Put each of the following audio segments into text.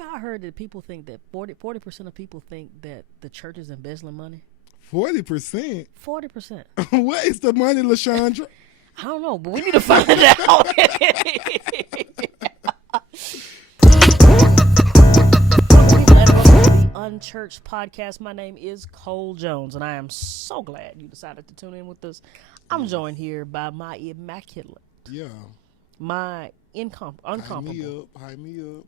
I heard that people think that 40% of people think that the church is embezzling money. 40%? 40%. What is the money, LaShondra? I don't know, but we need to find out. The Unchurched Podcast. My name is Cole Jones, and I am so glad you decided to tune in with us. I'm joined here by my immaculate, my uncomparable, hype me up,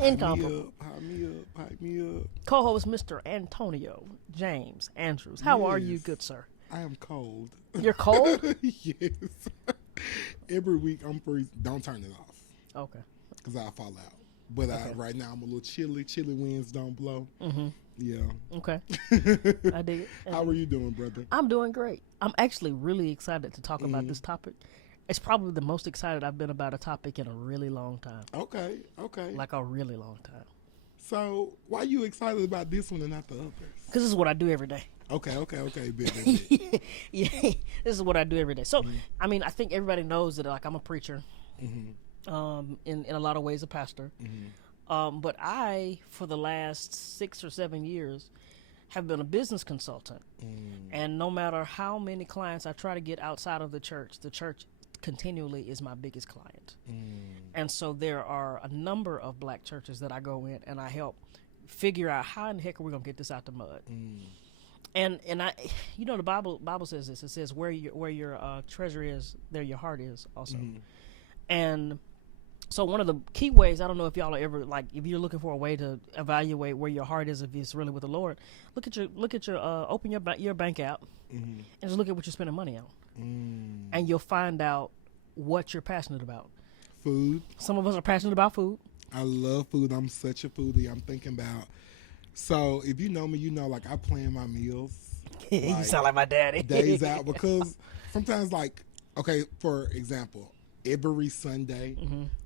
incomparable hype me up. co-host, Mr. Antonio James Andrews. How are you, good sir? I am cold. You're cold? Yes. Every week I'm freezing. Don't turn it off. Okay. Because I'll fall out. But right now I'm a little chilly. Chilly winds don't blow. Mm-hmm. Yeah. Okay. I dig it. How are you doing, brother? I'm doing great. I'm actually really excited to talk about this topic. It's probably the most excited I've been about a topic in a really long time. Okay. Like a really long time. So why are you excited about this one and not the others? Because this is what I do every day. Okay. Bit. Yeah, this is what I do every day. So, I mean, I think everybody knows that, like, I'm a preacher. In a lot of ways, a pastor. But I, for the last 6 or 7 years, have been a business consultant. And no matter how many clients I try to get outside of the church continually is my biggest client. And so there are a number of black churches that I go in and I help figure out how in the heck are we going to get this out the mud. And I, you know, the Bible says this. It says where your treasure is, there your heart is also. And so one of the key ways, I don't know if y'all are ever, like, if you're looking for a way to evaluate where your heart is, if it's really with the Lord, open your bank app and just look at what you're spending money on. And you'll find out what you're passionate about. Food. Some of us are passionate about food. I love food. I'm such a foodie. I'm thinking about, so if you know me, you know, like, I plan my meals. You sound like my daddy. Days out, because sometimes, like, okay, for example, every Sunday,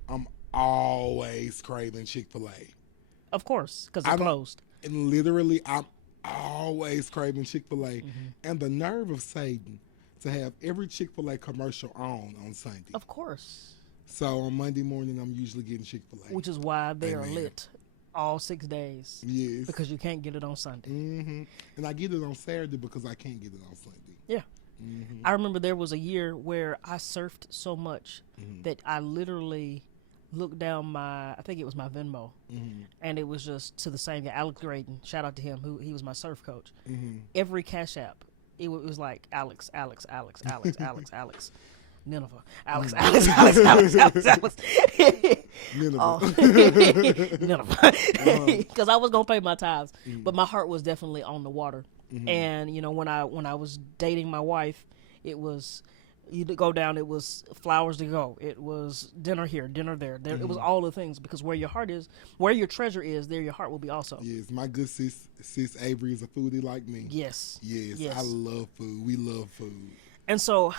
I'm always craving Chick-fil-A. Of course, because it's closed. And literally, I'm always craving Chick-fil-A. And the nerve of Satan to have every Chick-fil-A commercial on Sunday. Of course. So on Monday morning, I'm usually getting Chick-fil-A. Which is why they are lit all 6 days. Yes. Because you can't get it on Sunday. And I get it on Saturday because I can't get it on Sunday. Yeah. I remember there was a year where I surfed so much that I literally looked down I think it was my Venmo, and it was just to the same guy, Alex Graydon, shout out to him, he was my surf coach. Every Cash App, it was like Alex, Nineveh, Alex. Nineveh. Because I was going to pay my tithes, but my heart was definitely on the water. And, you know, when I was dating my wife, it was, you go down, it was flowers to go. It was dinner here, dinner there. It was all the things, because where your heart is, where your treasure is, there your heart will be also. Yes, my good sis Avery is a foodie like me. Yes. I love food. We love food. And so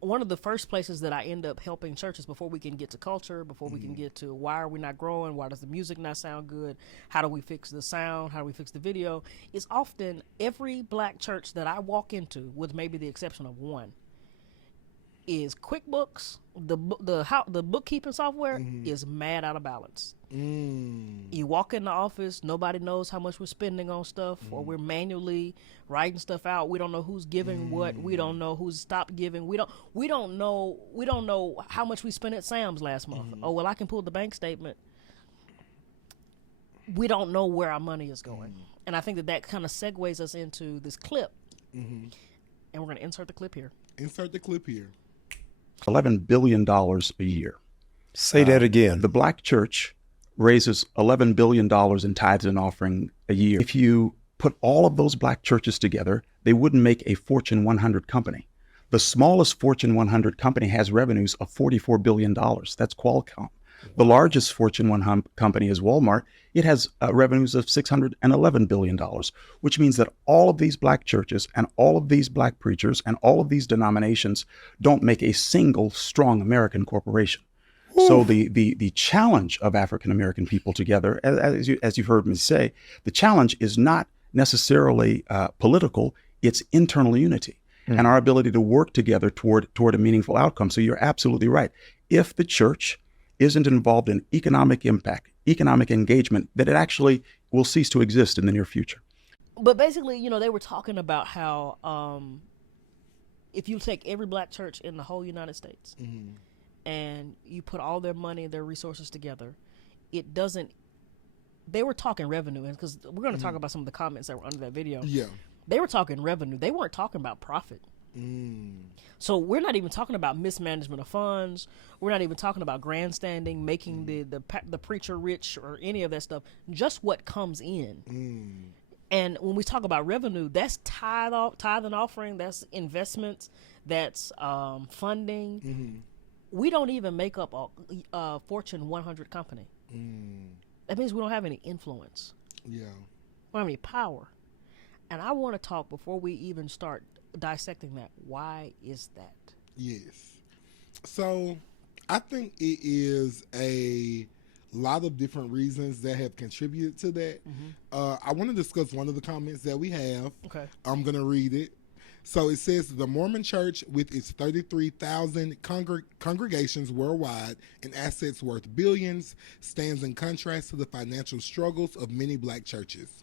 one of the first places that I end up helping churches before we can get to culture, before we can get to why are we not growing, why does the music not sound good, how do we fix the sound, how do we fix the video, is often every black church that I walk into, with maybe the exception of one, is QuickBooks, the bookkeeping software is mad out of balance. You walk in the office, nobody knows how much we're spending on stuff, or we're manually writing stuff out. We don't know who's giving what. We don't know who's stopped giving. We don't know how much we spent at Sam's last month. Oh, well, I can pull the bank statement. We don't know where our money is going. And I think that kind of segues us into this clip. And we're going to insert the clip here. $11 billion a year. Say that again. The black church raises $11 billion in tithes and offering a year. If you put all of those black churches together, they wouldn't make a Fortune 100 company. The smallest Fortune 100 company has revenues of $44 billion. That's Qualcomm. The largest Fortune 100 company is Walmart. It has revenues of $611 billion, which means that all of these black churches and all of these black preachers and all of these denominations don't make a single strong American corporation. So the challenge of African American people together, as you've heard me say, the challenge is not necessarily political, it's internal unity and our ability to work together toward a meaningful outcome. So you're absolutely right. If the church isn't involved in economic impact, economic engagement, that it actually will cease to exist in the near future. But basically, they were talking about how if you take every black church in the whole United States and you put all their money and their resources together, it doesn't. They were talking revenue, because we're going to talk about some of the comments that were under that video. Yeah. They were talking revenue. They weren't talking about profit. So we're not even talking about mismanagement of funds. We're not even talking about grandstanding, making the preacher rich, or any of that stuff. Just what comes in. And when we talk about revenue, that's tithe and offering, that's investments, that's funding. We don't even make up a Fortune 100 company. That means we don't have any influence. Yeah. We don't have any power. And I want to talk, before we even start dissecting that, why is that? Yes. So I think it is a lot of different reasons that have contributed to that. I want to discuss one of the comments that we have. Okay. I'm going to read it. So it says, the Mormon Church, with its 33,000 congregations worldwide and assets worth billions, stands in contrast to the financial struggles of many black churches.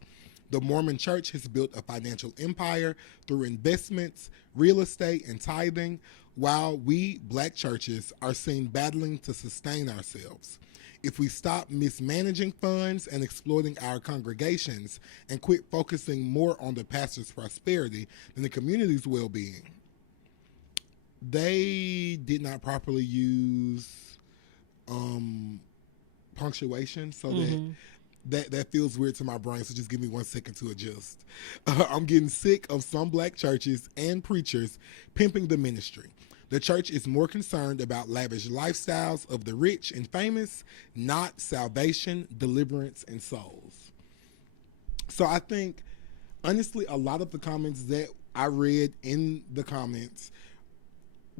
The Mormon Church has built a financial empire through investments, real estate, and tithing, while we black churches are seen battling to sustain ourselves. If we stop mismanaging funds and exploiting our congregations and quit focusing more on the pastor's prosperity than the community's well-being. They did not properly use punctuation, so that feels weird to my brain, so just give me 1 second to adjust. I'm getting sick of some black churches and preachers pimping the ministry. The church is more concerned about lavish lifestyles of the rich and famous, not salvation, deliverance, and souls. So I think, honestly, a lot of the comments that I read in the comments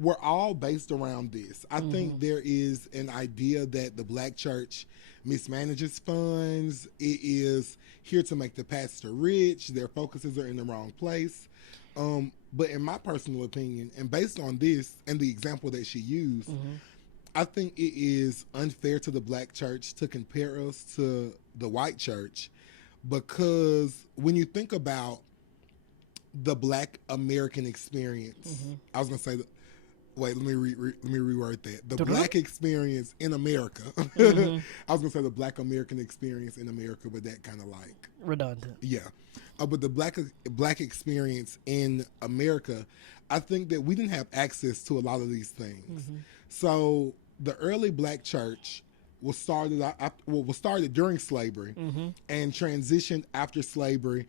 were all based around this. I think there is an idea that the black church mismanages funds. It is here to make the pastor rich. Their focuses are in the wrong place. But in my personal opinion, and based on this and the example that she used, I think it is unfair to the black church to compare us to the white church, because when you think about the black American experience, I was going to say, wait, let me reword that. The black experience in America. I was going to say the black American experience in America, but that kind of like redundant. Yeah. But the black experience in America, I think that we didn't have access to a lot of these things. So the early black church was started during slavery and transitioned after slavery.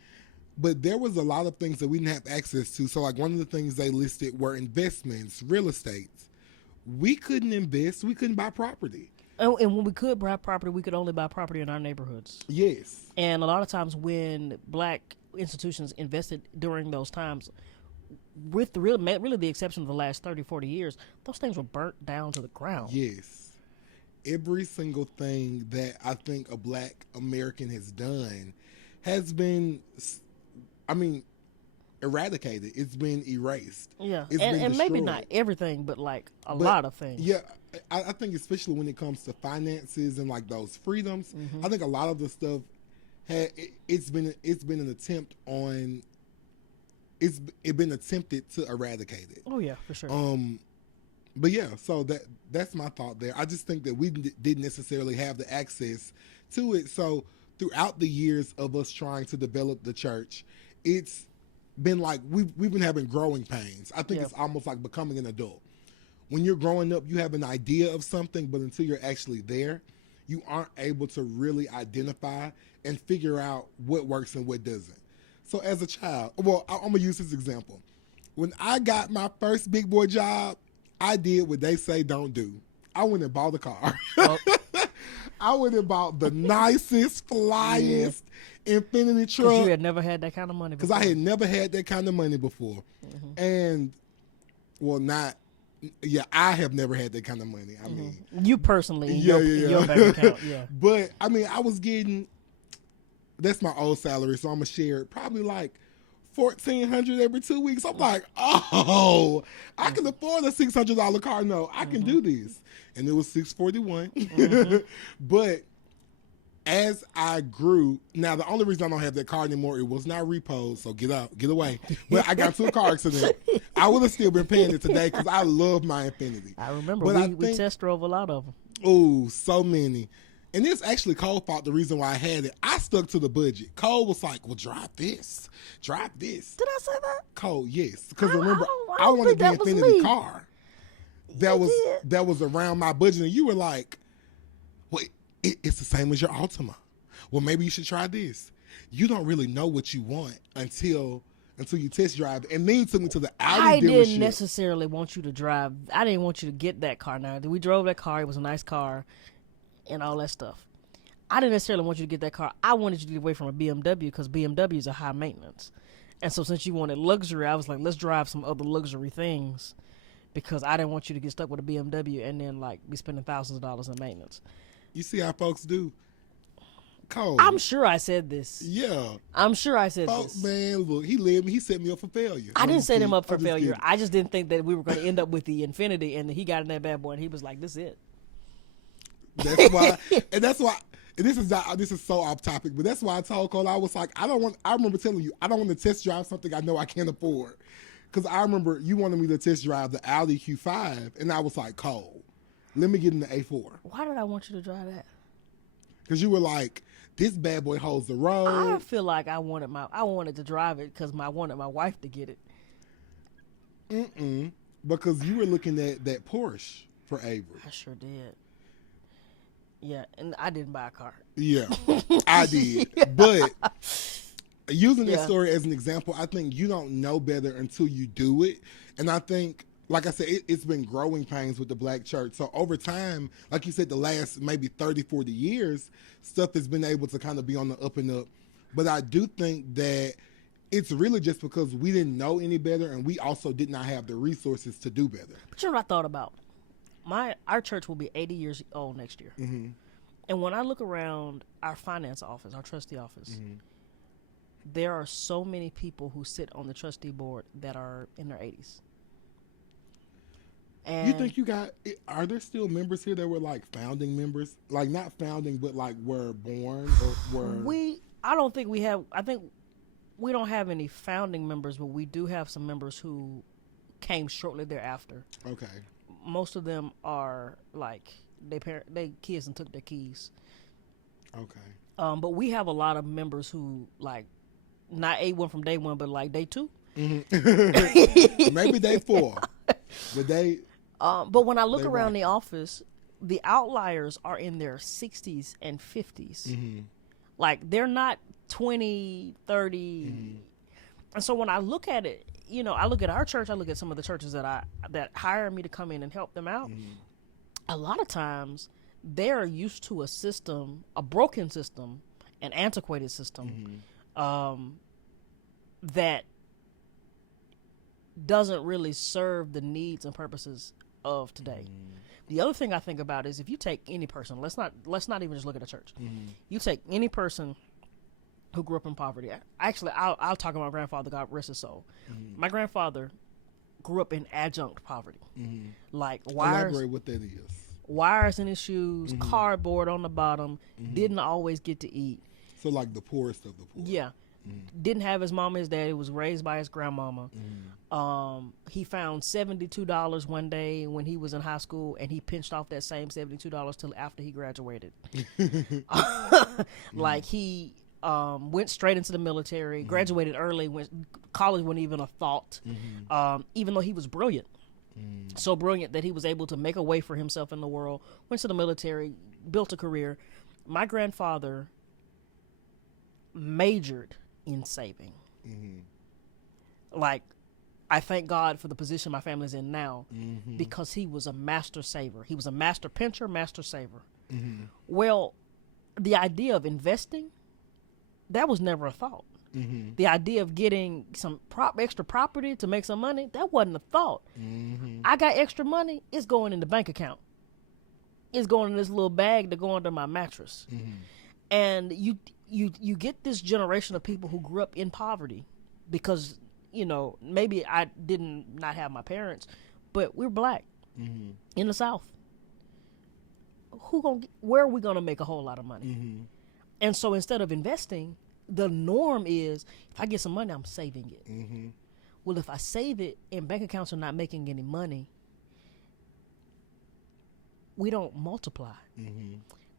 But there was a lot of things that we didn't have access to. So like one of the things they listed were investments, real estate. We couldn't invest. We couldn't buy property. Oh, and when we could buy property, we could only buy property in our neighborhoods. Yes. And a lot of times when black institutions invested during those times, with really the exception of the last 30, 40 years, those things were burnt down to the ground. Yes. Every single thing that I think a black American has done has been, eradicated. It's been erased. Yeah. It's and been maybe destroyed. Not everything, but like a lot of things. Yeah. I think especially when it comes to finances and like those freedoms, I think a lot of the stuff it's been an attempt on. It's been attempted to eradicate it. Oh yeah, for sure. But yeah, so that's my thought there. I just think that we didn't necessarily have the access to it. So throughout the years of us trying to develop the church, it's been like we've been having growing pains. I think it's almost like becoming an adult. When you're growing up, you have an idea of something, but until you're actually there, you aren't able to really identify and figure out what works and what doesn't. So as a child, I'm going to use this example. When I got my first big boy job, I did what they say don't do. I went and bought a car. I went and bought the nicest, flyest Infinity truck. Because you had never had that kind of money before. Because I had never had that kind of money before. And, I have never had that kind of money. I mean, you personally, in your bank account, But I mean, I was getting, that's my old salary, so I'm gonna share it, probably like $1,400 every 2 weeks. I'm like, oh, I can afford a $600 car note. I can do this. And it was $641. But as I grew, now the only reason I don't have that car anymore, it was not repoed, so get away. But I got into a car accident. I would have still been paying it today because I love my Infiniti. I remember But we test drove a lot of them. Oh, so many. And it's actually Cole's fault, the reason why I had it. I stuck to the budget. Cole was like, well, drive this. Drive this. Did I say that? Cole, yes. Because remember, I I wanted the think that was Infiniti me. car. That was around my budget. And you were like, well, it's the same as your Altima. Well, maybe you should try this. You don't really know what you want until you test drive it. And then you took me to the Audi dealership. I didn't necessarily want you to drive. I didn't want you to get that car. Now, we drove that car. It was a nice car and all that stuff. I didn't necessarily want you to get that car. I wanted you to get away from a BMW because BMWs are high maintenance. And so since you wanted luxury, I was like, let's drive some other luxury things because I didn't want you to get stuck with a BMW and then like be spending thousands of dollars in maintenance. You see how folks do? Cole. I'm sure I said this. Yeah. I'm sure I said Folks, this. man, look, he led me. He set me up for failure. I didn't set him up for I'm just failure. kidding. I just didn't think that we were going to end up with the Infiniti, and he got in that bad boy, and he was like, "This is it." That's why, and this is so off topic, but that's why I told Cole, I was like, I remember telling you, I don't want to test drive something I know I can't afford. Because I remember you wanted me to test drive the Audi Q5, and I was like, Cole, let me get in the A4. Why did I want you to drive that? Because you were like, this bad boy holds the road. I feel like I wanted to drive it because I wanted my wife to get it. Because you were looking at that Porsche for Avery. I sure did. Yeah, and I didn't buy a car. Yeah, I did. But using that Yeah. story as an example, I think you don't know better until you do it. And I think, like I said, it's been growing pains with the black church. So over time, like you said, the last maybe 30, 40 years, stuff has been able to kind of be on the up and up. But I do think that it's really just because we didn't know any better and we also did not have the resources to do better. But you know what I thought about? Our church will be 80 years old next year. Mm-hmm. And when I look around our finance office, our trustee office, there are so many people who sit on the trustee board that are in their 80s. And You think are there still members here that were like founding members? Like not founding, but like were born or were... I think we don't have any founding members, but we do have some members who came shortly thereafter. Okay. Most of them are like they kids and took their keys. Okay. But we have a lot of members who like not A1 from day one, but like day two. Maybe day 4, but they. But when I look They around right. the office, the outliers are in their 60s and 50s. Like they're not 20, 30. And so when I look at it, you know, I look at our church, I look at some of the churches that hire me to come in and help them out. A lot of times they're used to a system, a broken system, an antiquated system, that doesn't really serve the needs and purposes of today. The other thing I think about is if you take any person, let's not even just look at a church. You take any person who grew up in poverty. Actually, I'll talk about my grandfather, God rest his soul. My grandfather grew up in adjunct poverty. Like Elaborate what that is. wires in his shoes, cardboard on the bottom, didn't always get to eat. So like the poorest of the poor. Yeah. Didn't have his mama, his daddy, was raised by his grandmama. He found $72 one day when he was in high school, and he pinched off that same $72 till after he graduated. Like he went straight into the military, graduated early, college wasn't even a thought, even though he was brilliant. So brilliant that he was able to make a way for himself in the world, went to the military, built a career. My grandfather majored in saving. Like, I thank God for the position my family's in now because he was a master saver. He was a master pincher, master saver. Well, the idea of investing, that was never a thought. The idea of getting some extra property to make some money, that wasn't a thought. I got extra money, it's going in the bank account. It's going in this little bag to go under my mattress. And you get this generation of people who grew up in poverty because maybe I didn't not have my parents, but we're black in the South. Where are we gonna make a whole lot of money? And so instead of investing, the norm is if I get some money, I'm saving it. Well, if I save it and bank accounts are not making any money, we don't multiply.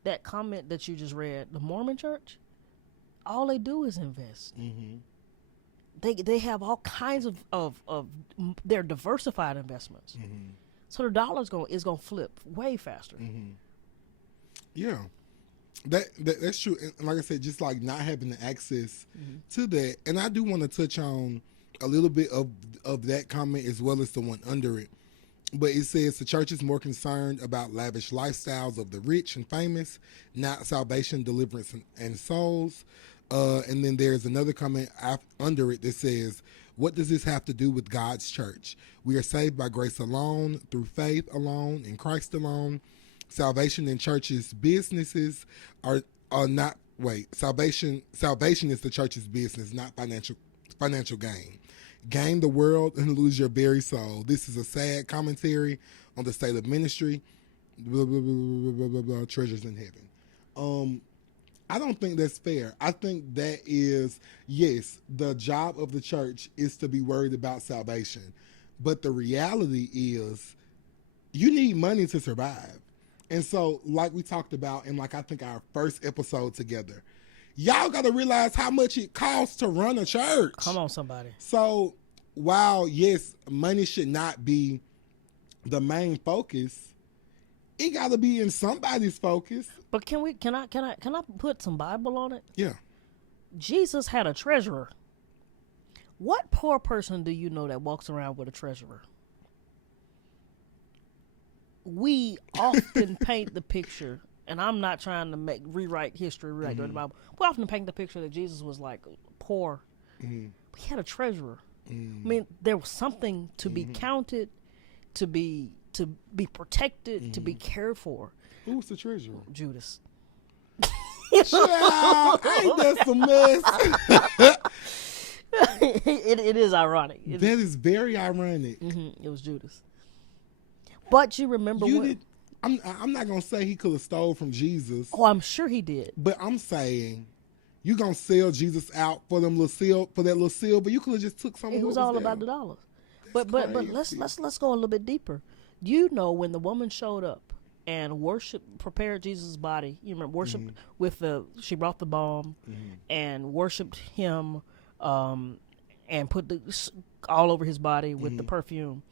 That comment that you just read, the Mormon church, all they do is invest. They have all kinds of their diversified investments. So the dollar is gonna flip way faster. Yeah. That's true. And like I said, just like not having the access to that. And I do want to touch on a little bit of that comment as well as the one under it. But it says the church is more concerned about lavish lifestyles of the rich and famous, not salvation, deliverance, and souls. And then there's another comment under it that says, what does this have to do with God's church? We are saved by grace alone, through faith alone, in Christ alone. Salvation in churches' businesses are not. Wait, salvation is the church's business, not financial gain. Gain the world and lose your very soul. This is a sad commentary on the state of ministry. Blah, blah, blah, blah, blah, blah, treasures in heaven. I don't think that's fair. I think that is, yes, the job of the church is to be worried about salvation. But the reality is you need money to survive. And so, like we talked about in, like, I think our first episode together, y'all got to realize how much it costs to run a church. Come on, somebody. So, while, yes, money should not be the main focus, it got to be in somebody's focus. But can I put some Bible on it? Yeah. Jesus had a treasurer. What poor person do you know that walks around with a treasurer? We often paint the picture, and I'm not trying to rewrite history, rewrite the Bible. We often paint the picture that Jesus was like poor. He had a treasurer. I mean, there was something to be counted, to be protected, to be cared for. Who was the treasurer? Judas. Child, ain't that some mess? It is ironic. That is very ironic. It was Judas. But you remember I'm not gonna say he could have stole from Jesus. Oh, I'm sure he did. But I'm saying you gonna sell Jesus out for that little silver. You could have just took some. It was all there. About the dollars. But let's go a little bit deeper. You know, when the woman showed up and prepared Jesus' body, you remember worshipped she brought the balm and worshipped him, and put all over his body with the perfume.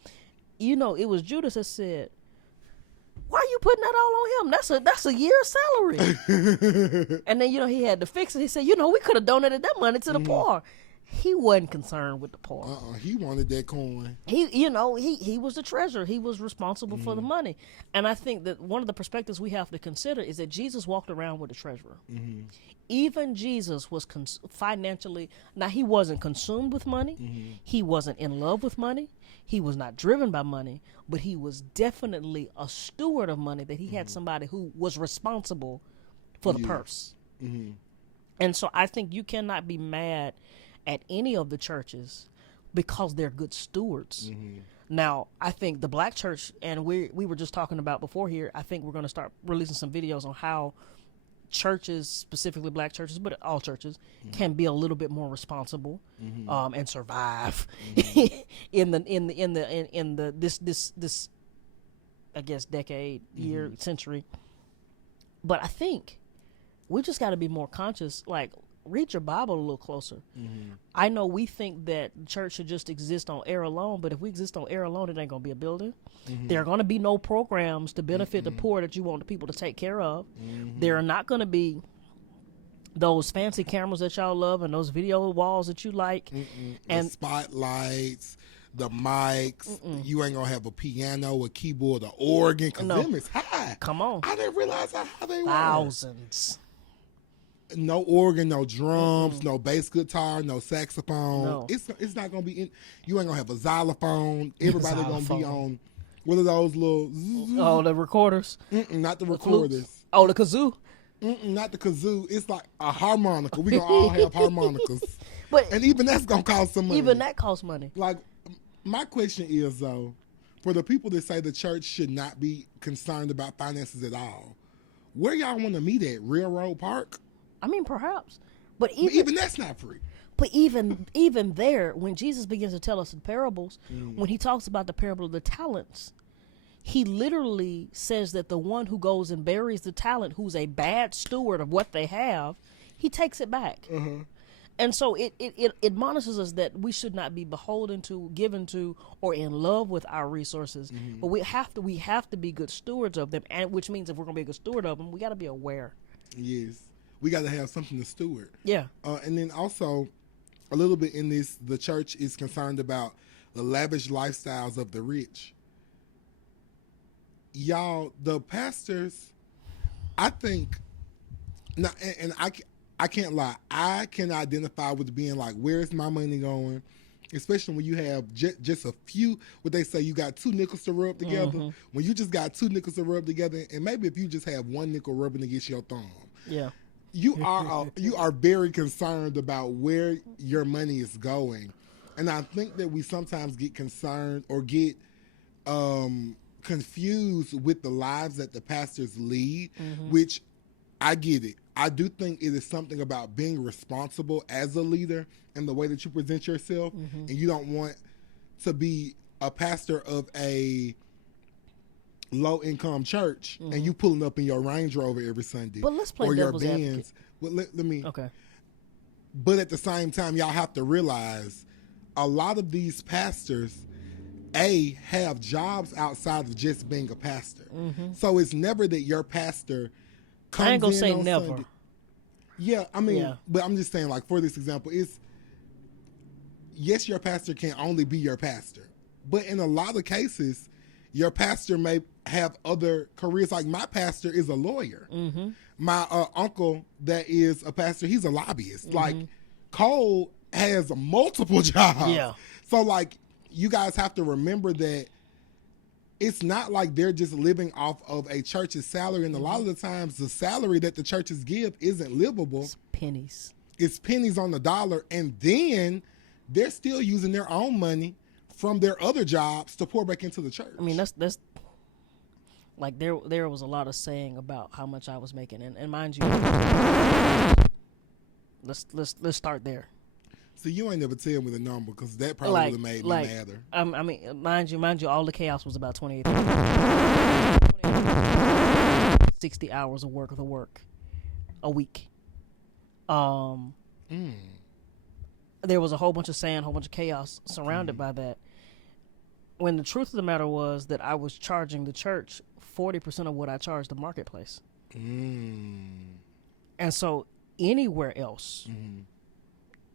You know, it was Judas that said, "Why are you putting that all on him? That's a year's salary." And then he had to fix it. He said, we could have donated that money to the poor. He wasn't concerned with the poor. He wanted that coin. He was the treasurer. He was responsible for the money. And I think that one of the perspectives we have to consider is that Jesus walked around with a treasurer. Even Jesus was financially, now he wasn't consumed with money. He wasn't in love with money. He was not driven by money, but he was definitely a steward of money, that he had somebody who was responsible for the purse. And so I think you cannot be mad at any of the churches because they're good stewards. Now, I think the black church, and we were just talking about before here, I think we're going to start releasing some videos on how churches, specifically black churches, but all churches, can be a little bit more responsible and survive in this I guess decade, year, century. But I think we just got to be more conscious. Like, read your Bible a little closer. I know we think that church should just exist on air alone, but if we exist on air alone, it ain't gonna be a building. There are gonna be no programs to benefit the poor that you want the people to take care of. There are not gonna be those fancy cameras that y'all love and those video walls that you like, and the spotlights, the mics. You ain't gonna have a piano, a keyboard, an organ, because them is high. Come on, I didn't realize how they were. Thousands. No organ, no drums, no bass guitar, no saxophone. No. It's not gonna be. You ain't gonna have a xylophone. Everybody gonna be on one of those little. Oh, the recorders. Not the recorders. Flutes. Oh, the kazoo. Not the kazoo. It's like a harmonica. We gonna all have harmonicas. and even that's gonna cost some money. Even that costs money. Like, my question is though, for the people that say the church should not be concerned about finances at all, where y'all want to meet at? Railroad Park? I mean, perhaps, but even that's not free. But even there, when Jesus begins to tell us in parables, when he talks about the parable of the talents, he literally says that the one who goes and buries the talent, who's a bad steward of what they have, he takes it back. And so it admonishes us that we should not be beholden to, given to, or in love with our resources, but we have to be good stewards of them, and which means if we're going to be a good steward of them, we got to be aware. Yes, we got to have something to steward. Yeah, and then also, a little bit in this, the church is concerned about the lavish lifestyles of the rich. Y'all, the pastors, I think, now, and I can't lie, I can identify with being like, where's my money going? Especially when you have just a few, what they say, you got two nickels to rub together. When you just got two nickels to rub together, and maybe if you just have one nickel rubbing against your thumb. Yeah. You are very concerned about where your money is going. And I think that we sometimes get concerned or get confused with the lives that the pastors lead, which I get it. I do think it is something about being responsible as a leader and the way that you present yourself. And you don't want to be a pastor of a low-income church and you pulling up in your Range Rover every Sunday. But let's play or your devil's Benz. advocate. Well, let me. Okay. But at the same time, y'all have to realize a lot of these pastors, have jobs outside of just being a pastor. So it's never that your pastor comes in I ain't gonna say on never. Sunday. Yeah, I mean, but I'm just saying, like, for this example, yes, your pastor can only be your pastor. But in a lot of cases, your pastor may have other careers. Like, my pastor is a lawyer. My uncle that is a pastor, he's a lobbyist. Like, Cole has multiple jobs. Yeah. So, like, you guys have to remember that it's not like they're just living off of a church's salary. And a lot of the times, the salary that the churches give isn't livable. It's pennies. It's pennies on the dollar. And then they're still using their own money from their other jobs to pour back into the church. I mean, that's like there was a lot of saying about how much I was making, and mind you, let's start there. So you ain't never tell me the number, because that probably would have made me madder. I mean, mind you, all the chaos was about 28, 60 hours of work a week. There was a whole bunch of sand, a whole bunch of chaos surrounded by that. When the truth of the matter was that I was charging the church 40% of what I charged the marketplace. And so anywhere else,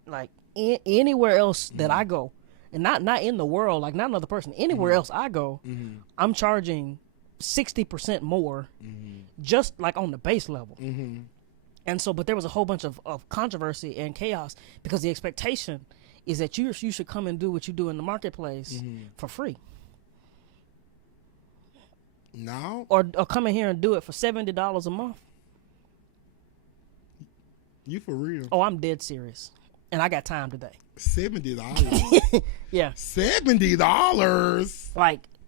like anywhere else that I go, and not in the world, like not another person, anywhere else I go, I'm charging 60% more, just like on the base level. And so, but there was a whole bunch of controversy and chaos because the expectation is that you should come and do what you do in the marketplace for free. No. Or come in here and do it for $70 a month. You for real? Oh, I'm dead serious. And I got time today. $70? Yeah. $70?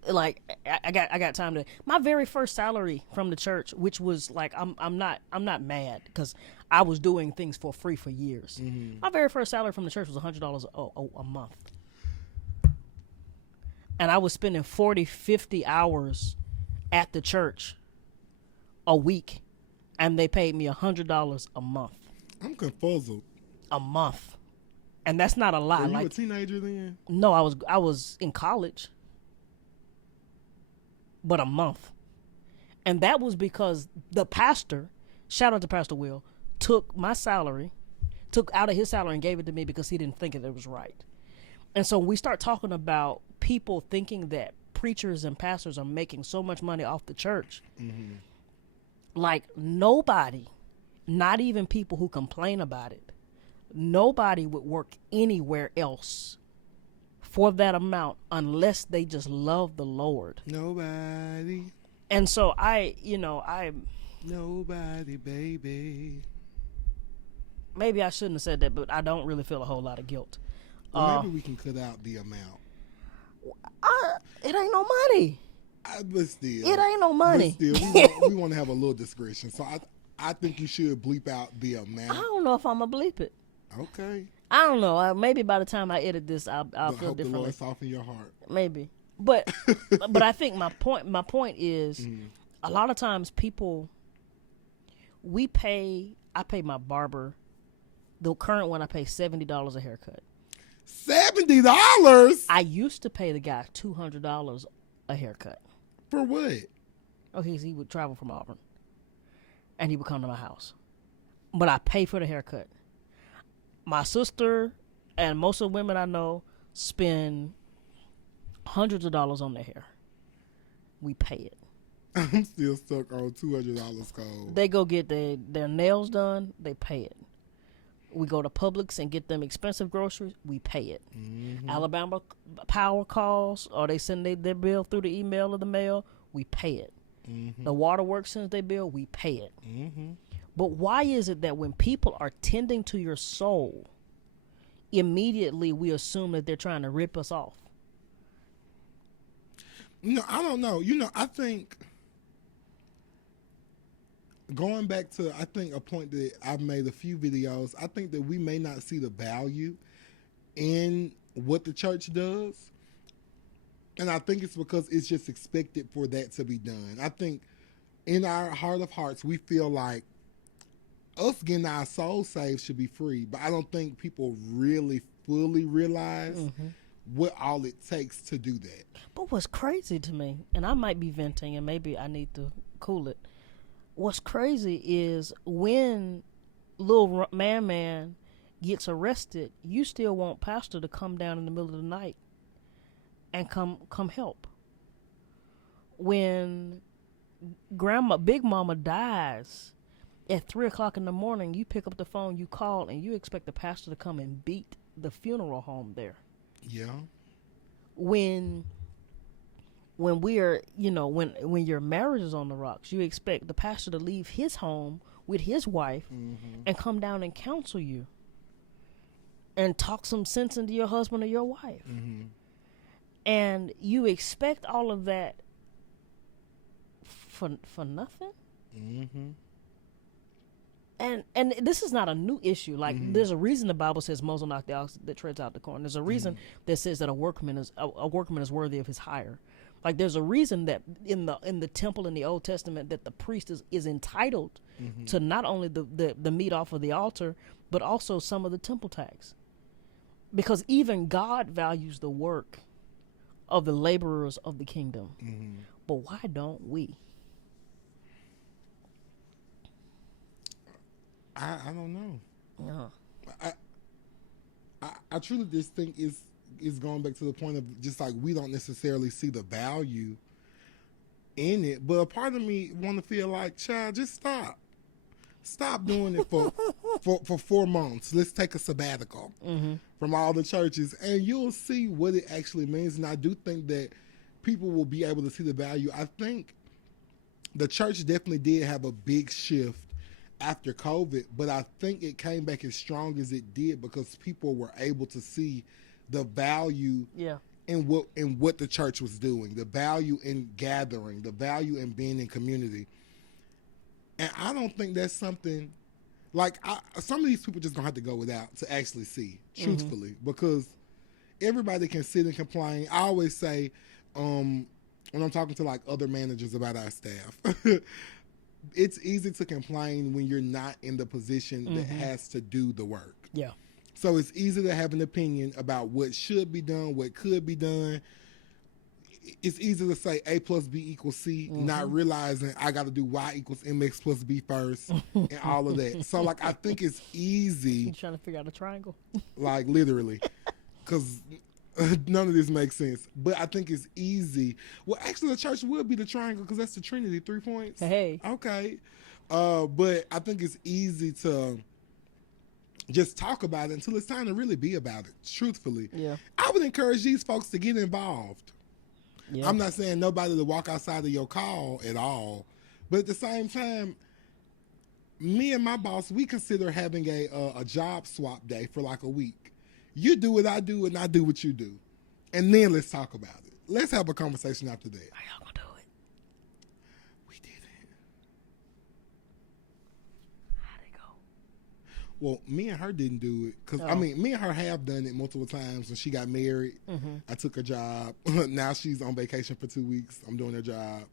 Like I got time to. My very first salary from the church, which was like I'm not mad because I was doing things for free for years. My very first salary from the church was $100 a month, and I was spending 40-50 hours at the church a week, and they paid me $100 a month. I'm confuzzled. A month, and that's not a lot. Were you like a teenager then? No, I was in college. But a month. And that was because the pastor, shout out to Pastor Will, took out of his salary and gave it to me because he didn't think it was right. And so we start talking about people thinking that preachers and pastors are making so much money off the church. Like nobody, not even people who complain about it, nobody would work anywhere else for that amount unless they just love the Lord. Nobody. And so I Nobody, baby. maybe I shouldn't have said that, but I don't really feel a whole lot of guilt. Well, maybe we can cut out the amount. It ain't no money. But still, It ain't no money. But still, we want to have a little discretion. So I think you should bleep out the amount. I don't know if I'm gonna bleep it. Okay. I don't know. Maybe by the time I edit this, I'll feel hope differently. The Lord soften your heart. Maybe, but I think my point is, a lot of times people, I pay my barber, the current one, I pay $70 a haircut. $70? I used to pay the guy $200 a haircut. For what? Oh, he would travel from Auburn, and he would come to my house, but I pay for the haircut. My sister and most of the women I know spend hundreds of dollars on their hair. We pay it. I'm still stuck on $200 cold. They go get their nails done. They pay it. We go to Publix and get them expensive groceries. We pay it. Mm-hmm. Alabama Power calls, or they send their bill through the email or the mail. We pay it. Mm-hmm. The waterworks sends their bill. We pay it. Mm-hmm. But why is it that when people are tending to your soul, immediately we assume that they're trying to rip us off? I don't know. I think going back to, a point that I've made a few videos, I think that we may not see the value in what the church does. And I think it's because it's just expected for that to be done. I think in our heart of hearts, we feel like us getting our soul saved should be free. But I don't think people really fully realize what all it takes to do that. But what's crazy to me, and I might be venting and maybe I need to cool it. What's crazy is when little man gets arrested, you still want pastor to come down in the middle of the night and come help. When Big Mama dies at 3:00 in the morning, you pick up the phone, you call, and you expect the pastor to come and beat the funeral home there. Yeah. When we're, when your marriage is on the rocks, you expect the pastor to leave his home with his wife and come down and counsel you and talk some sense into your husband or your wife. Mm-hmm. And you expect all of that for nothing? Mm-hmm. And this is not a new issue. Like, there's a reason the Bible says Moses knocked the ox that treads out the corn. There's a reason that says that a workman is worthy of his hire. Like, there's a reason that in the temple in the Old Testament that the priest is entitled to not only the meat off of the altar, but also some of the temple tax. Because even God values the work of the laborers of the kingdom. Mm-hmm. But why don't we? I don't know. Yeah. I truly just think it's going back to the point of just like we don't necessarily see the value in it. But a part of me want to feel like, child, just stop. Stop doing it for 4 months. Let's take a sabbatical from all the churches, and you'll see what it actually means. And I do think that people will be able to see the value. I think the church definitely did have a big shift after COVID, but I think it came back as strong as it did because people were able to see the value in what the church was doing, the value in gathering, the value in being in community. And I don't think that's something like some of these people just gonna have to go without to actually see, truthfully, because everybody can sit and complain. I always say, when I'm talking to like other managers about our staff, it's easy to complain when you're not in the position that has to do the work. Yeah. So it's easy to have an opinion about what should be done, what could be done. It's easy to say A plus B equals C, not realizing I got to do Y equals MX plus B first and all of that. So, like, I think it's easy. You trying to figure out a triangle? Like, literally. Because none of this makes sense. But I think it's easy. Well, actually, the church would be the triangle because that's the Trinity, 3 points. Hey. Okay. But I think it's easy to just talk about it until it's time to really be about it, truthfully. Yeah. I would encourage these folks to get involved. Yeah. I'm not saying nobody to walk outside of your call at all. But at the same time, me and my boss, we consider having a job swap day for like a week. You do what I do, and I do what you do, and then let's talk about it. Let's have a conversation after that. How y'all gonna do it? We didn't. How'd it go? Well, me and her didn't do it because Oh. I mean, me and her have done it multiple times. When she got married, I took her job. Now she's on vacation for 2 weeks. I'm doing her job.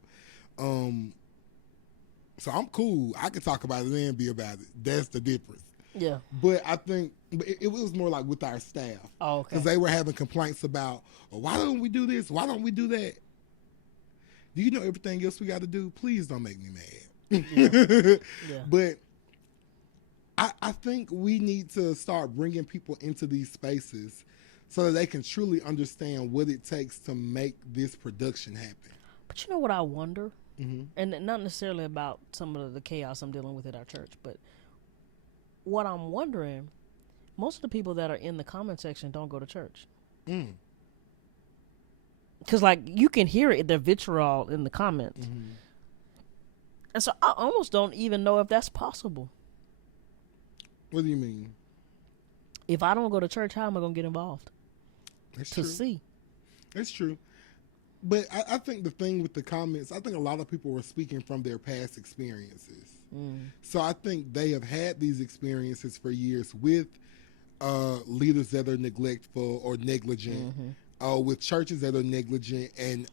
So I'm cool. I can talk about it and be about it. That's the difference. Yeah. But I think it was more like with our staff. Oh, okay. Because they were having complaints about, well, why don't we do this? Why don't we do that? Do you know everything else we got to do? Please don't make me mad. Yeah. But I think we need to start bringing people into these spaces so that they can truly understand what it takes to make this production happen. But you know what I wonder? And not necessarily about some of the chaos I'm dealing with at our church, but what I'm wondering, most of the people that are in the comment section don't go to church. Because, like, you can hear it, the vitriol in the comments. And so I almost don't even know if that's possible. What do you mean? If I don't go to church, how am I going to get involved? That's To true. see. That's true. But I think the thing with the comments, I think a lot of people were speaking from their past experiences. So I think they have had these experiences for years with leaders that are neglectful or negligent, with churches that are negligent and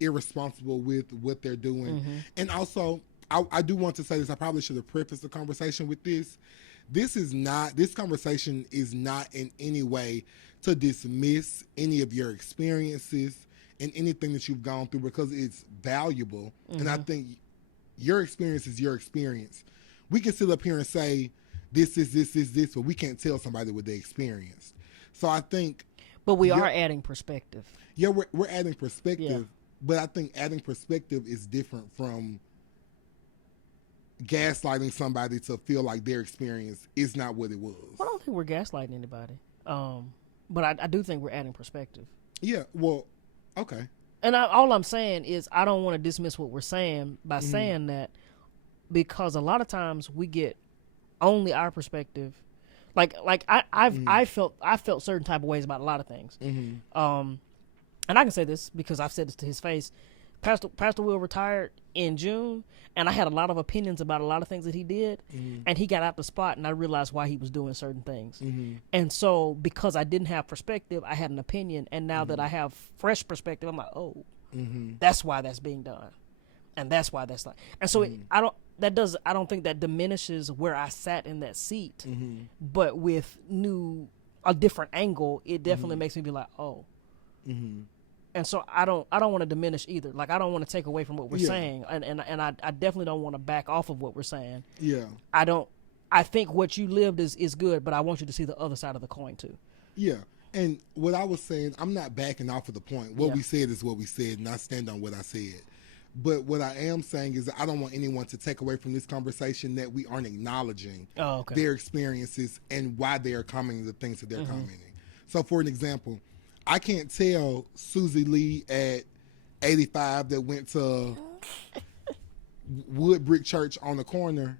irresponsible with what they're doing. And also, I do want to say this. I probably should have prefaced the conversation with this. This conversation is not in any way to dismiss any of your experiences and anything that you've gone through, because it's valuable. And I think your experience is your experience. We can sit up here and say, this, but we can't tell somebody what they experienced. So I think... But we are adding perspective. Yeah, we're adding perspective, Yeah. but I think adding perspective is different from gaslighting somebody to feel like their experience is not what it was. Well, I don't think we're gaslighting anybody. But I do think we're adding perspective. Yeah, well, okay. And all I'm saying is I don't want to dismiss what we're saying by saying that, because a lot of times we get only our perspective. Like I felt certain type of ways about a lot of things. And I can say this because I've said this to his face. Pastor Will retired in June, and I had a lot of opinions about a lot of things that he did, and he got out the spot, and I realized why he was doing certain things. And so because I didn't have perspective, I had an opinion, and now that I have fresh perspective, I'm like, oh, that's why that's being done, and that's why that's like. And so I don't think that diminishes where I sat in that seat, but with a different angle, it definitely makes me be like, oh. And so I don't want to diminish either. Like, I don't want to take away from what we're saying, and I definitely don't want to back off of what we're saying. Yeah. I think what you lived is good, but I want you to see the other side of the coin too. Yeah. And what I was saying, I'm not backing off of the point. What we said is what we said, and I stand on what I said. But what I am saying is that I don't want anyone to take away from this conversation that we aren't acknowledging their experiences and why they are commenting the things that they're commenting. So, for an example, I can't tell Susie Lee at 85 that went to Wood Brick Church on the corner,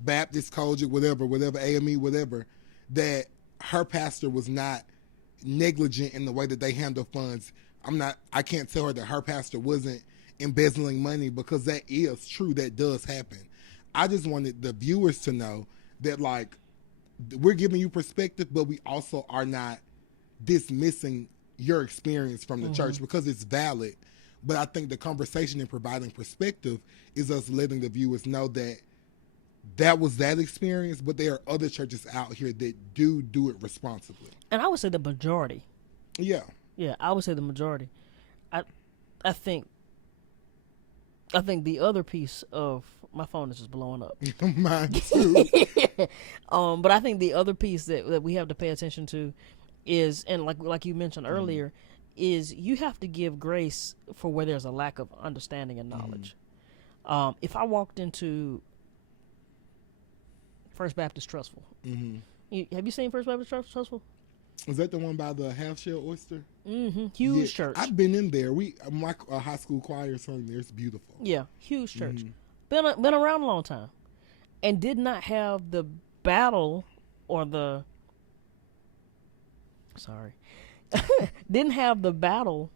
Baptist, Kojic, whatever, AME, whatever, that her pastor was not negligent in the way that they handle funds. I can't tell her that her pastor wasn't embezzling money, because that is true. That does happen. I just wanted the viewers to know that, like, we're giving you perspective, but we also are not dismissing your experience from the church, because it's valid. But I think the conversation and providing perspective is us letting the viewers know that was that experience, but there are other churches out here that do it responsibly. And I would say the majority. Yeah. Yeah, I would say the majority. I think the other piece of my phone is just blowing up. Mine too. But I think the other piece that we have to pay attention to is, and like you mentioned earlier, is you have to give grace for where there's a lack of understanding and knowledge. If I walked into First Baptist Trustful, have you seen First Baptist Trustful? Is that the one by the half shell oyster? Huge church. I've been in there. My high school choir sung there. It's beautiful. Yeah, huge church. Been around a long time. and did not have the battle or the didn't have the battle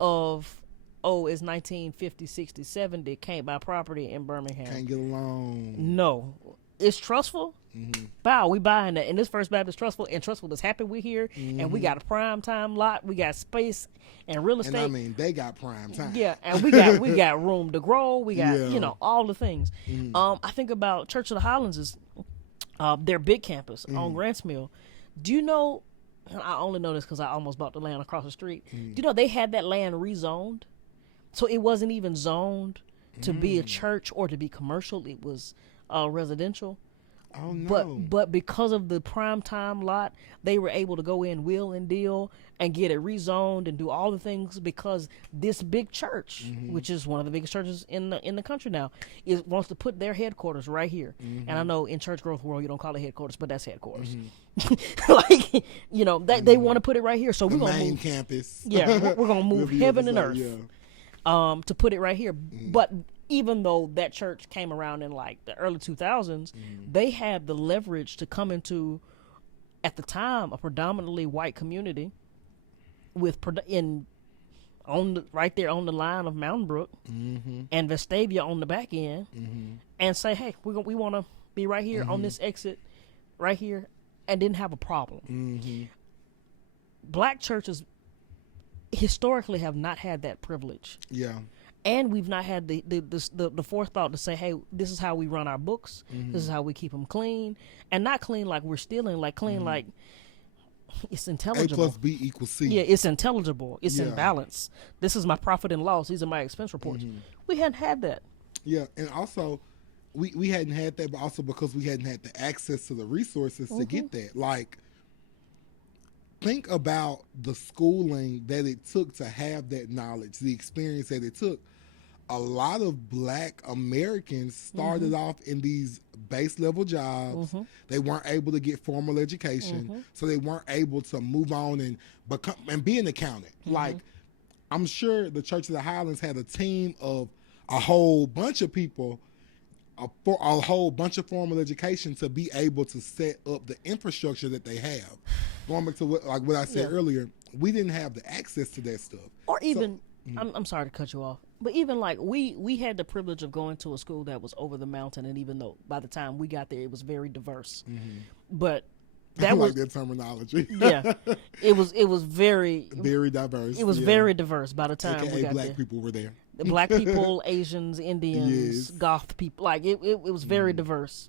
of, oh, it's 1950, 60, 70, can't buy property in Birmingham. Can't get along. No. It's trustful. Wow, we buying that. And this First Baptist Trustful, and Trustful is happy we're here. And we got a prime time lot. We got space and real estate. And I mean, they got prime time. Yeah, and we got room to grow. We got, all the things. I think about Church of the Highlands is their big campus on Grants Mill. Do you know, I only know this because I almost bought the land across the street. Do you know they had that land rezoned? So it wasn't even zoned to be a church or to be commercial. It was residential. Oh no! But because of the prime time lot, they were able to go in, wheel and deal, and get it rezoned and do all the things because this big church, which is one of the biggest churches in the country now, wants to put their headquarters right here. And I know in church growth world you don't call it headquarters, but that's headquarters. Like they want to put it right here, so we're gonna main move campus. Yeah, we're gonna move heaven and earth. Yeah. To put it right here, but even though that church came around in like the early 2000s, they had the leverage to come into, at the time, a predominantly white community with right there on the line of Mountain Brook and Vestavia on the back end, and say, hey, we want to be right here on this exit right here, and didn't have a problem. Black churches historically have not had that privilege. Yeah. And we've not had the forethought to say, hey, this is how we run our books. This is how we keep them clean. And not clean like we're stealing, like clean like it's intelligible. A plus B equals C. Yeah, it's intelligible. It's in balance. This is my profit and loss. These are my expense reports. We hadn't had that. Yeah, and also we hadn't had that, but also because we hadn't had the access to the resources to get that. Like, think about the schooling that it took to have that knowledge, the experience that it took. A lot of Black Americans started off in these base level jobs. They weren't able to get formal education, so they weren't able to move on and become and be an accountant. Like, I'm sure the Church of the Highlands had a team of a whole bunch of people, a whole bunch of formal education to be able to set up the infrastructure that they have. Going back to what I said earlier, we didn't have the access to that stuff. Or even, I'm sorry to cut you off, but even like we had the privilege of going to a school that was over the mountain, and even though by the time we got there it was very diverse, but that was that terminology. Yeah, it was very diverse. It was very diverse by the time AKA we got Black there. people were there. Black people, Asians, Indians, Goth people, like it was very diverse,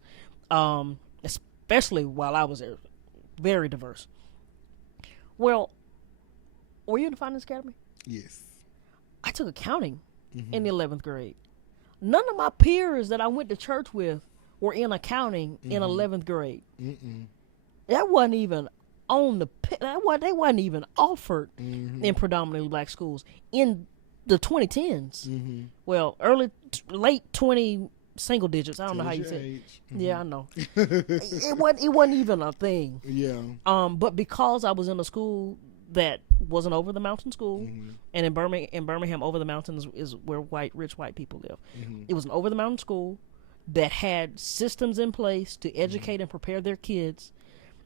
especially while I was there, very diverse. Well, were you in the Finance Academy? Yes. I took accounting in the 11th grade. None of my peers that I went to church with were in accounting in 11th grade. That wasn't even on the. They wasn't even offered in predominantly Black schools in the 2010s. Well, late 20 single digits. I don't know how you say it. Yeah, I know. It wasn't even a thing. Yeah. But because I was in a school that was an over the mountain school, and in Birmingham, over the mountains is where rich white people live. It was an over the mountain school that had systems in place to educate and prepare their kids.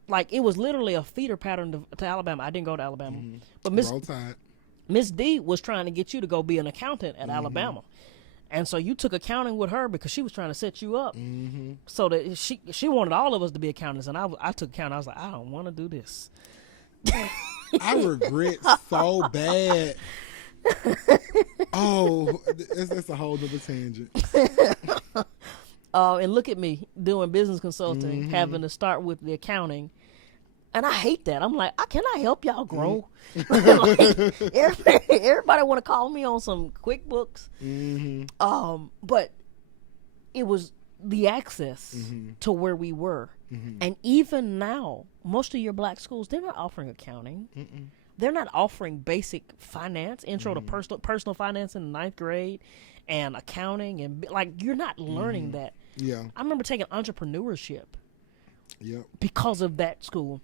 Like, it was literally a feeder pattern to Alabama. I didn't go to Alabama, but Miss D was trying to get you to go be an accountant at Alabama. And so you took accounting with her because she was trying to set you up. So that she wanted all of us to be accountants, and I took accounting. I was like, I don't want to do this. I regret so bad. Oh, that's a whole other tangent. And look at me doing business consulting, having to start with the accounting. And I hate that. I'm like, can I help y'all grow? Like, everybody want to call me on some QuickBooks. But it was the access to where we were. And even now, most of your Black schools, they're not offering accounting. They're not offering basic finance, intro to personal finance in the 9th grade, and accounting, and like, you're not learning that. Yeah. I remember taking entrepreneurship. Yep. Because of that school.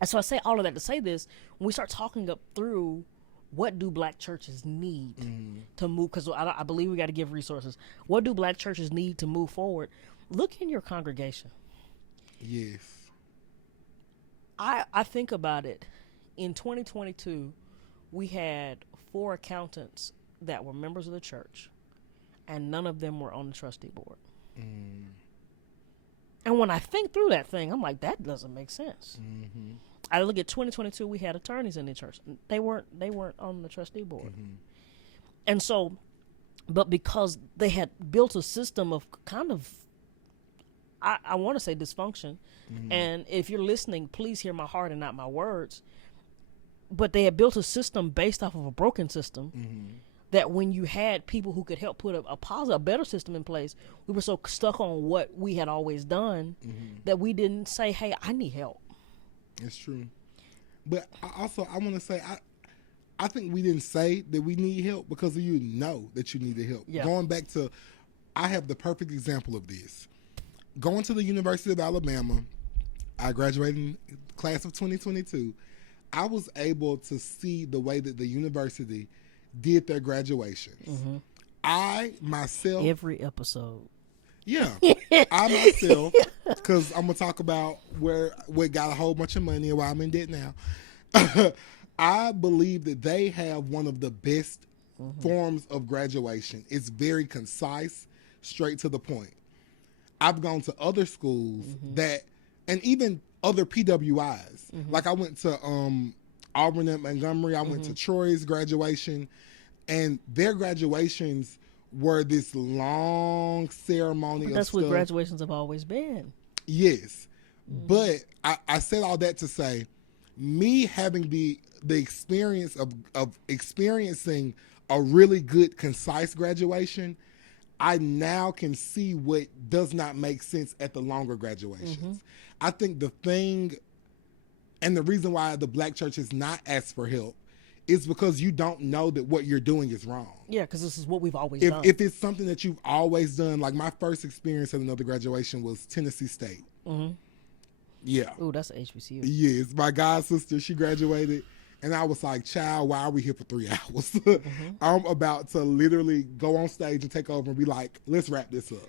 And so I say all of that to say this: when we start talking up through what do Black churches need to move, because I believe we got to give resources. What do Black churches need to move forward? Look in your congregation. Yes. I think about it. In 2022, we had 4 accountants that were members of the church, and none of them were on the trustee board. And when I think through that thing, I'm like, that doesn't make sense. I look at 2022, we had attorneys in the church. They weren't on the trustee board. And so, but because they had built a system of kind of, I want to say dysfunction. And if you're listening, please hear my heart and not my words. But they had built a system based off of a broken system. That when you had people who could help put a better system in place, we were so stuck on what we had always done that we didn't say, hey, I need help. It's true. But I want to say, I think we didn't say that we need help because you know that you needed help. Yeah. Going back to, I have the perfect example of this. Going to the University of Alabama, I graduated in the class of 2022. I was able to see the way that the university did their graduations. I myself, every episode. Yeah, I myself, because I'm gonna talk about where we got a whole bunch of money and why I'm in debt now. I believe that they have one of the best forms of graduation. It's very concise, straight to the point. I've gone to other schools that, and even other PWIs. Like I went to Auburn and Montgomery. I went to Troy's graduation, and their graduations were this long ceremony. But that's what graduations have always been. Yes, but I said all that to say, me having the experience of experiencing a really good, concise graduation, I now can see what does not make sense at the longer graduations. I think the thing, and the reason why the black church has not asked for help is because you don't know that what you're doing is wrong. Yeah, because this is what we've always done. If it's something that you've always done, like my first experience at another graduation was Tennessee State. Yeah. Ooh, that's an HBCU. Yes, my god sister, she graduated, and I was like, child, why are we here for 3 hours? I'm about to literally go on stage and take over and be like, let's wrap this up.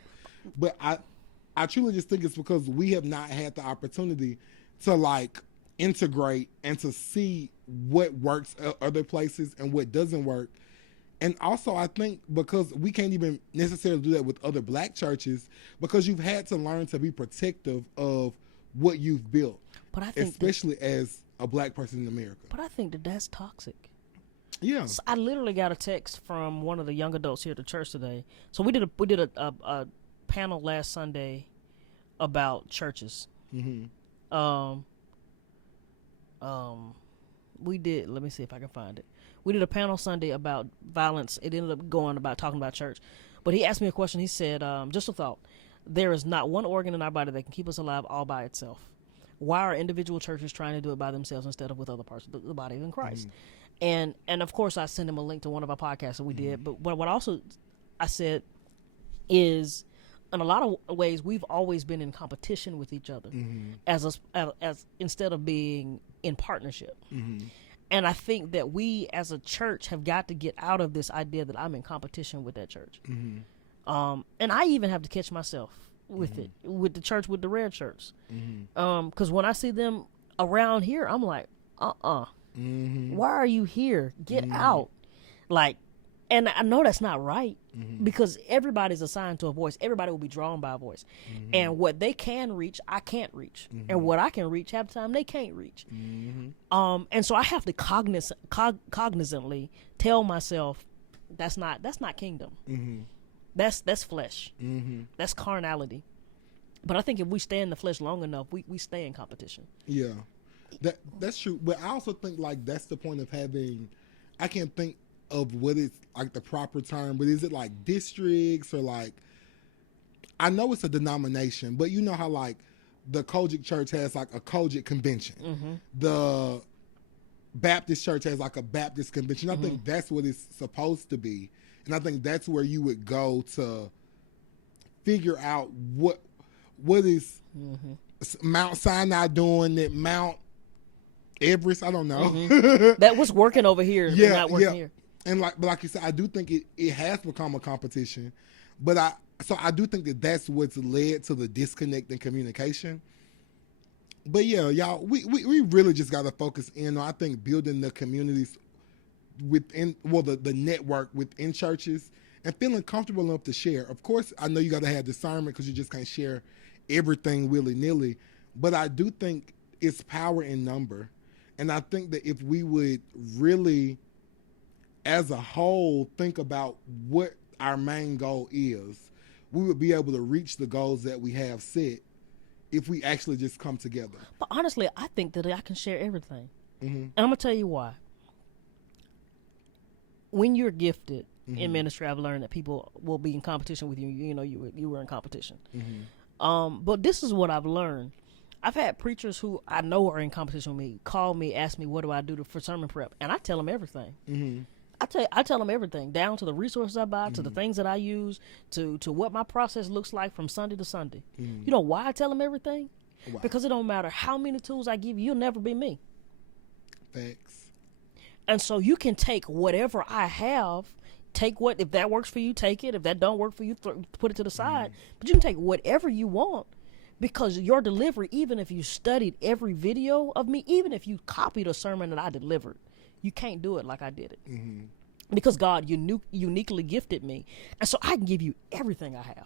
But I truly just think it's because we have not had the opportunity to like integrate and to see what works at other places and what doesn't work. And also I think because we can't even necessarily do that with other black churches, because you've had to learn to be protective of what you've built, but I think especially as a black person in America. But I think that that's toxic. Yeah. So I literally got a text from one of the young adults here at the church today. So we did a panel last Sunday about churches. We did, let me see if I can find it. We did a panel Sunday about violence. It ended up going about talking about church. But he asked me a question. He said, just a thought. There is not one organ in our body that can keep us alive all by itself. Why are individual churches trying to do it by themselves instead of with other parts of the body of Christ? And of course, I sent him a link to one of our podcasts that we did. But what also I said is, in a lot of ways, we've always been in competition with each other as instead of being in partnership. And I think that we as a church have got to get out of this idea that I'm in competition with that church. And I even have to catch myself with it, with the church, with the red shirts. Because when I see them around here, I'm like, why are you here? Get out. Like, and I know that's not right because everybody's assigned to a voice. Everybody will be drawn by a voice. And what they can reach, I can't reach. And what I can reach, half the time, they can't reach. And so I have to cognizantly tell myself, that's not kingdom. That's flesh. That's carnality. But I think if we stay in the flesh long enough, we stay in competition. Yeah, that's true. But I also think like that's the point of having, I can't think of what is like the proper term, but is it like districts or like, I know it's a denomination, but you know how like the Kojic church has like a Kojic convention. The Baptist church has like a Baptist convention. I think that's what it's supposed to be. And I think that's where you would go to figure out what is Mount Sinai doing that Mount Everest, I don't know. That was working over here. Not working here. And like you said, I do think it has become a competition. But So I do think that that's what's led to the disconnect in communication. But yeah, y'all, we really just got to focus in on, I think, building the communities within, well, the network within churches, and feeling comfortable enough to share. Of course, I know you got to have discernment because you just can't share everything willy-nilly. But I do think it's power in number. And I think that if we would really, as a whole, think about what our main goal is, we would be able to reach the goals that we have set if we actually just come together. But honestly, I think that I can share everything. Mm-hmm. And I'm going to tell you why. When you're gifted in ministry, I've learned that people will be in competition with you. You know, you were in competition. But this is what I've learned. I've had preachers who I know are in competition with me call me, ask me, what do I do for sermon prep? And I tell them everything. I tell them everything, down to the resources I buy, to the things that I use, to what my process looks like from Sunday to Sunday. You know why I tell them everything? Wow. Because it don't matter how many tools I give you, you'll never be me. Thanks. And so you can take whatever I have, if that works for you, take it. If that don't work for you, put it to the side. But you can take whatever you want, because your delivery, even if you studied every video of me, even if you copied a sermon that I delivered, you can't do it like I did it. Because God uniquely gifted me. And so I can give you everything I have.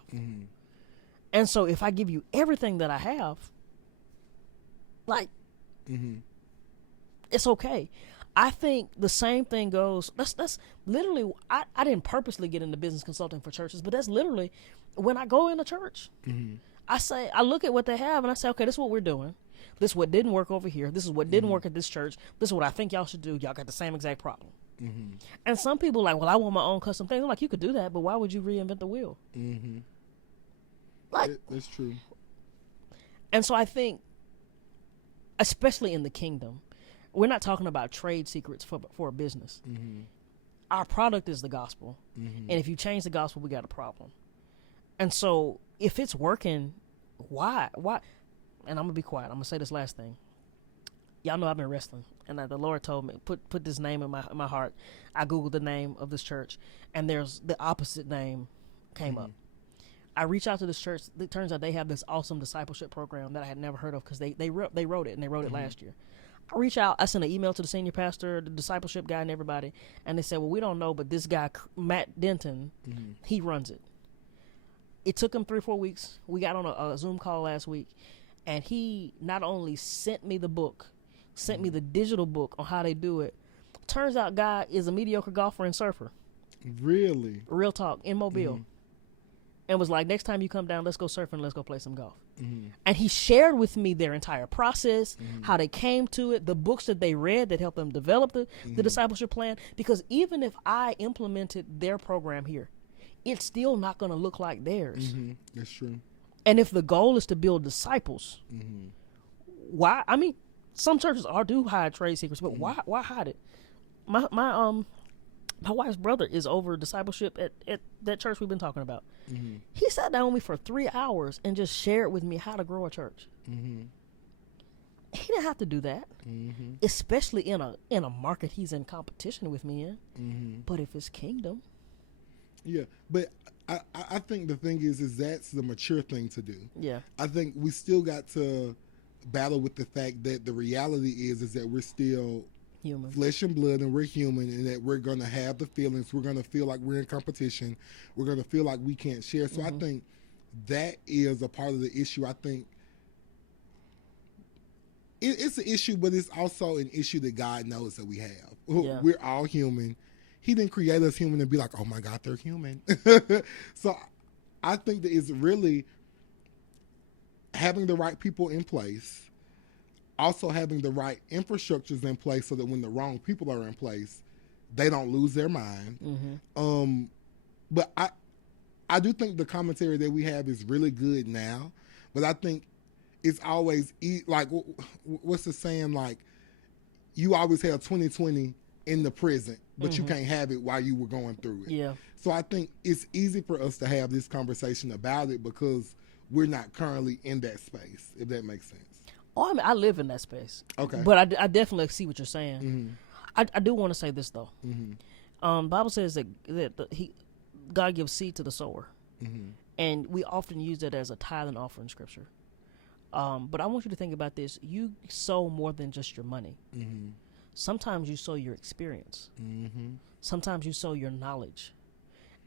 And so if I give you everything that I have, like, it's okay. I think the same thing goes. That's literally, I didn't purposely get into business consulting for churches, but that's literally when I go in a church. I look at what they have and I say, okay, this is what we're doing. This is what didn't work over here. This is what didn't work at this church. This is what I think y'all should do. Y'all got the same exact problem. And some people are like, well, I want my own custom thing. I'm like, you could do that, but why would you reinvent the wheel? Like, that's true. And so I think, especially in the kingdom, we're not talking about trade secrets for a business. Our product is the gospel. And if you change the gospel, we got a problem. And so if it's working, why? And I'm going to be quiet. I'm going to say this last thing. Y'all know I've been wrestling. And the Lord told me, put this name in my heart. I Googled the name of this church. And there's the opposite name came up. I reached out to this church. It turns out they have this awesome discipleship program that I had never heard of, because they wrote it, and they wrote it last year. I reached out. I sent an email to the senior pastor, the discipleship guy, and everybody. And they said, well, we don't know, but this guy, Matt Denton, he runs it. It took him 3 or 4 weeks. We got on a Zoom call last week, and he not only sent me the book, sent me the digital book on how they do it. Turns out guy is a mediocre golfer and surfer. Really? Real talk, in Mobile. And was like, next time you come down, let's go surfing, let's go play some golf. And he shared with me their entire process, how they came to it, the books that they read that helped them develop the discipleship plan. Because even if I implemented their program here, it's still not going to look like theirs. That's true. And if the goal is to build disciples, why? I mean, some churches do hide trade secrets, but why hide it? My wife's brother is over discipleship at that church we've been talking about. He sat down with me for 3 hours and just shared with me how to grow a church. He didn't have to do that, especially in a market he's in competition with me in. But if it's kingdom, yeah. But I think the thing is that's the mature thing to do. Yeah, I think we still got to battle with the fact that the reality is that we're still human, flesh and blood, and we're human, and that we're going to have the feelings. We're going to feel like we're in competition. We're going to feel like we can't share. So I think that is a part of the issue. I think it's an issue, but it's also an issue that God knows that we have. Yeah. We're all human. He didn't create us human and be like, oh my God, they're human. So I think that it's really having the right people in place, also having the right infrastructures in place so that when the wrong people are in place, they don't lose their mind. But I do think the commentary that we have is really good now, but I think it's always like, what's the saying? Like, you always have 2020 in the present, but you can't have it while you were going through it. Yeah. So I think it's easy for us to have this conversation about it because we're not currently in that space, if that makes sense. Oh, I mean, I live in that space. Okay. But I definitely see what you're saying. I do want to say this, though. Bible says that God gives seed to the sower. And we often use that as a tithe and offering scripture. But I want you to think about this. You sow more than just your money. Mm-hmm. Sometimes you sow your experience. Mm-hmm. Sometimes you sow your knowledge.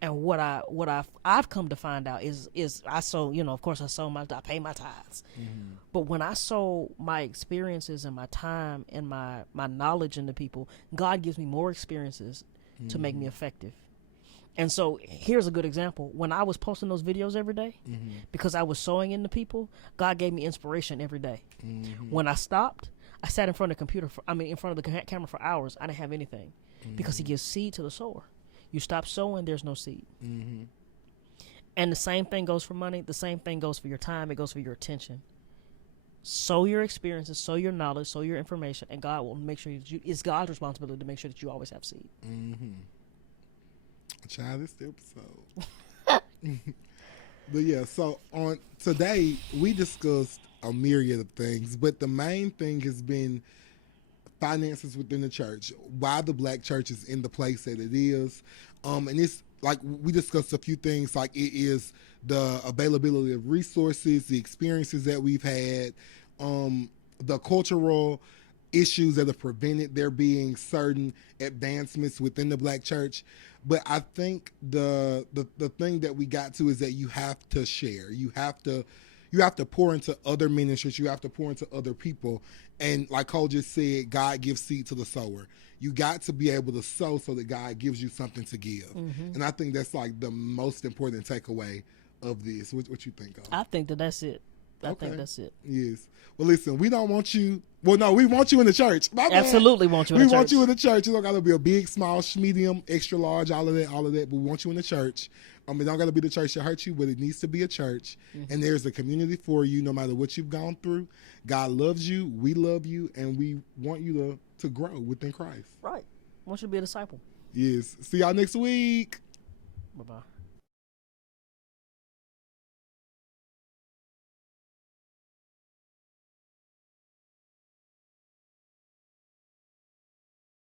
And what I've come to find out is I sow, of course I pay my tithes. Mm-hmm. But when I sow my experiences and my time and my knowledge into people, God gives me more experiences to make me effective. And so here's a good example. When I was posting those videos every day, because I was sowing into people, God gave me inspiration every day. When I stopped, I sat in front of the in front of the camera for hours. I didn't have anything because He gives seed to the sower. You stop sowing, there's no seed. And the same thing goes for money. The same thing goes for your time. It goes for your attention. Sow your experiences, sow your knowledge, sow your information, and God will make sure that it's God's responsibility to make sure that you always have seed. Child, this episode. But yeah, so on today we discussed a myriad of things, but the main thing has been finances within the church, why the black church is in the place that it is. And it's like we discussed a few things, like it is the availability of resources, the experiences that we've had, the cultural issues that have prevented there being certain advancements within the black church. But I think the thing that we got to is that you have to share. You have to pour into other ministries. You have to pour into other people. And like Cole just said, God gives seed to the sower. You got to be able to sow so that God gives you something to give. And I think that's like the most important takeaway of this. What you think, Cole? I think that's it. I think that's it. Yes. Well, listen, we don't want you. Well, no, we want you in the church. Absolutely want you in the church. We want you in the church. It don't got to be a big, small, medium, extra large, all of that. But we want you in the church. It don't got to be the church that hurt you, but it needs to be a church. And there's a community for you no matter what you've gone through. God loves you. We love you. And we want you to grow within Christ. Right. I want you to be a disciple. Yes. See y'all next week. Bye-bye.